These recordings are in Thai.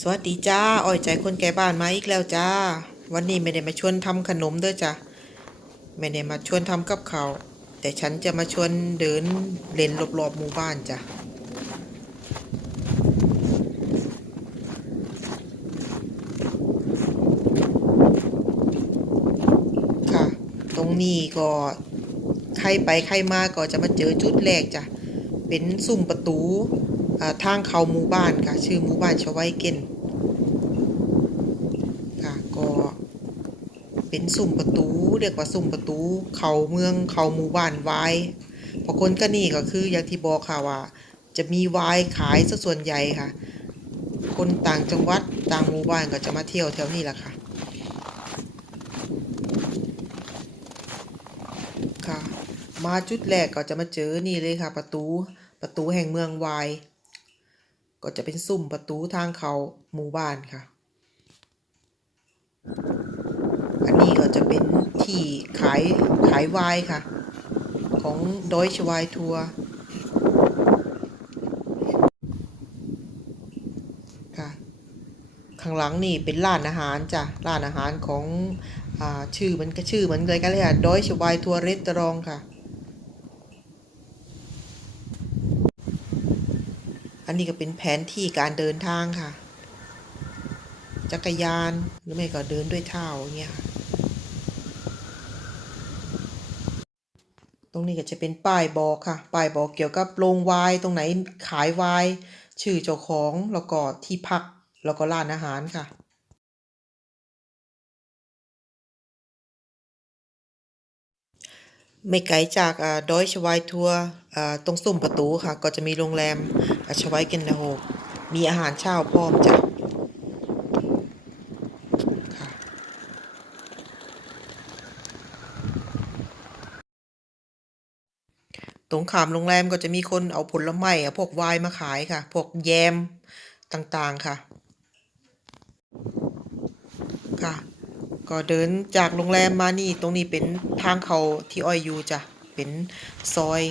สวัสดีจ้าอ้อยใจคนแก่บ้านมาอีกแล้วจ้า วันนี้ไม่ได้มาชวนทำขนมเด้อจ้ะไม่ได้มาชวนทำกับข้าวแต่ฉันจะมาชวนเดินเล่นรอบๆหมู่บ้านจ้ะค่ะ ตรงนี้ก็ใครไปใครมาก็จะมาเจอจุดแรกจ้ะเป็นซุ้มประตู ทางเขาหมู่บ้านค่ะ ชื่อหมู่บ้านชวายเกนค่ะก็เป็นซุ้มประตู เรียกว่าซุ้มประตู เขาเมืองเขาหมู่บ้านวายพราะคนก็นี่ก็คืออย่างที่บอกค่ะว่า จะมีวายขายซะส่วนใหญ่ค่ะ คนต่างจังหวัดต่างหมู่บ้านก็จะมาเที่ยวแถวนี้แหละค่ะค่ะ มาจุดแรกก็จะมาเจอนี่เลยค่ะ ประตูประตูแห่งเมืองวาย ก็จะเป็นซุ้มประตูทางเขาหมู่บ้านค่ะ อันนี้ก็จะเป็นที่ขายขายไวน์ค่ะ ของดอยชวายทัวร์ค่ะ ข้างหลังนี่เป็นร้านอาหารจ้ะ ร้านอาหารของอ่าชื่อมันก็ชื่อเหมือนกันเลยค่ะดอยชวายทัวร์เรสตอรองค่ะ อันนี้ก็เป็นแผนที่การเดินทางค่ะ จักรยานหรือไม่ก็เดินด้วยเท้าอย่างเงี้ยค่ะตรงนี้ก็จะเป็นป้ายบอกค่ะ ป้ายบอกเกี่ยวกับโรงไวน์ตรงไหนขายไวน์ชื่อเจ้าของ แล้วก็ที่พัก แล้วก็ร้านอาหารค่ะ ไม่ไกลจากอ่าดอยชวายทัวร์อ่าตรงซุ้มประตูค่ะ ก็จะมีโรงแรมอ่าชวายเกนนาโฮมีอาหารเช้าพร้อมจ้ะตรงขามโรงแรมก็จะมีคนเอาผลไม้อะพวกไวน์มาขายค่ะ พวกแยมต่างๆค่ะ ค่ะ ก็เดินจากโรงแรมมานี่ตรงนี้เป็นทางเขาที่อ้อยอยู่จ้ะ เป็นซอย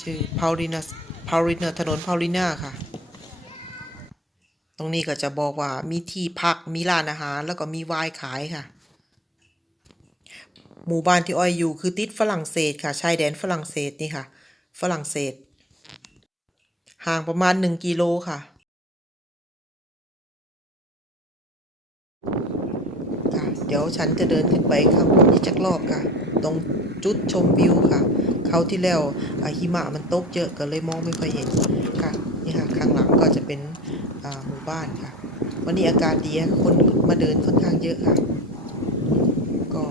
ชื่อพาวลินาพาวลินาถนนพาวลินาค่ะ ตรงนี้ก็จะบอกว่ามีที่พักมีร้านอาหารแล้วก็มีวน์ขายค่ะ หมู่บ้านที่อ้อยอยู่คือติดฝรั่งเศสค่ะชายแดนฝรั่งเศสนี่ค่ะ ฝรั่งเศส ห่างประมาณหนึ่งกิโลค่ะ เดี๋ยวฉันจะเดินขึ้นไปข้างบนนี้จักรอบค่ะ ตรงจุดชมวิวค่ะ เขาที่แล้วหิมะมันตกเยอะก็เลยมองไม่ค่อยเห็นค่ะนี่ค่ะข้างหลังก็จะเป็นหมู่บ้านค่ะ วันนี้อากาศดีคนมาเดินค่อนข้างเยอะค่ะ ก็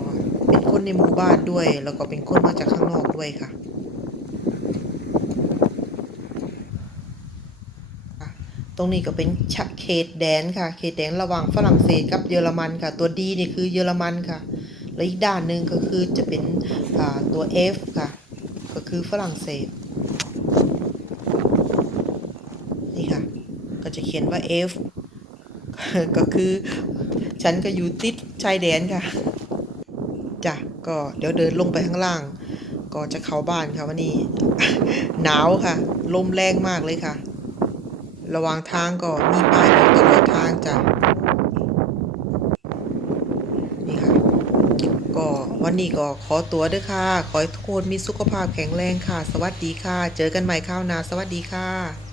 เป็นคนในหมู่บ้านด้วย แล้วก็เป็นคนมาจากข้างนอกด้วยค่ะ ตรงนี้ก็เป็นชะเขตแดนค่ะ เขตแดนระหว่างฝรั่งเศสกับเยอรมันค่ะ ตัวดีนี่คือเยอรมันค่ะ แล้วอีกด้านหนึ่งก็คือจะเป็นตัว F ค่ะ ก็คือฝรั่งเศส นี่ค่ะ ก็จะเขียนว่า F ก็คือฉันก็อยู่ติดชายแดนค่ะ จ้ะ ก็เดี๋ยวเดินลงไปข้างล่าง ก็จะเข้าบ้านค่ะวันนี้ หนาวค่ะ ลมแรงมากเลยค่ะ ระหว่างทางก็มีป้ายบอกตลอดทางจ้ะนี่ค่ะ ก็วันนี้ก็ขอตัวด้วยค่ะ ขอให้ทุกคนมีสุขภาพแข็งแรงค่ะ สวัสดีค่ะ เจอกันใหม่คราวหน้าสวัสดีค่ะ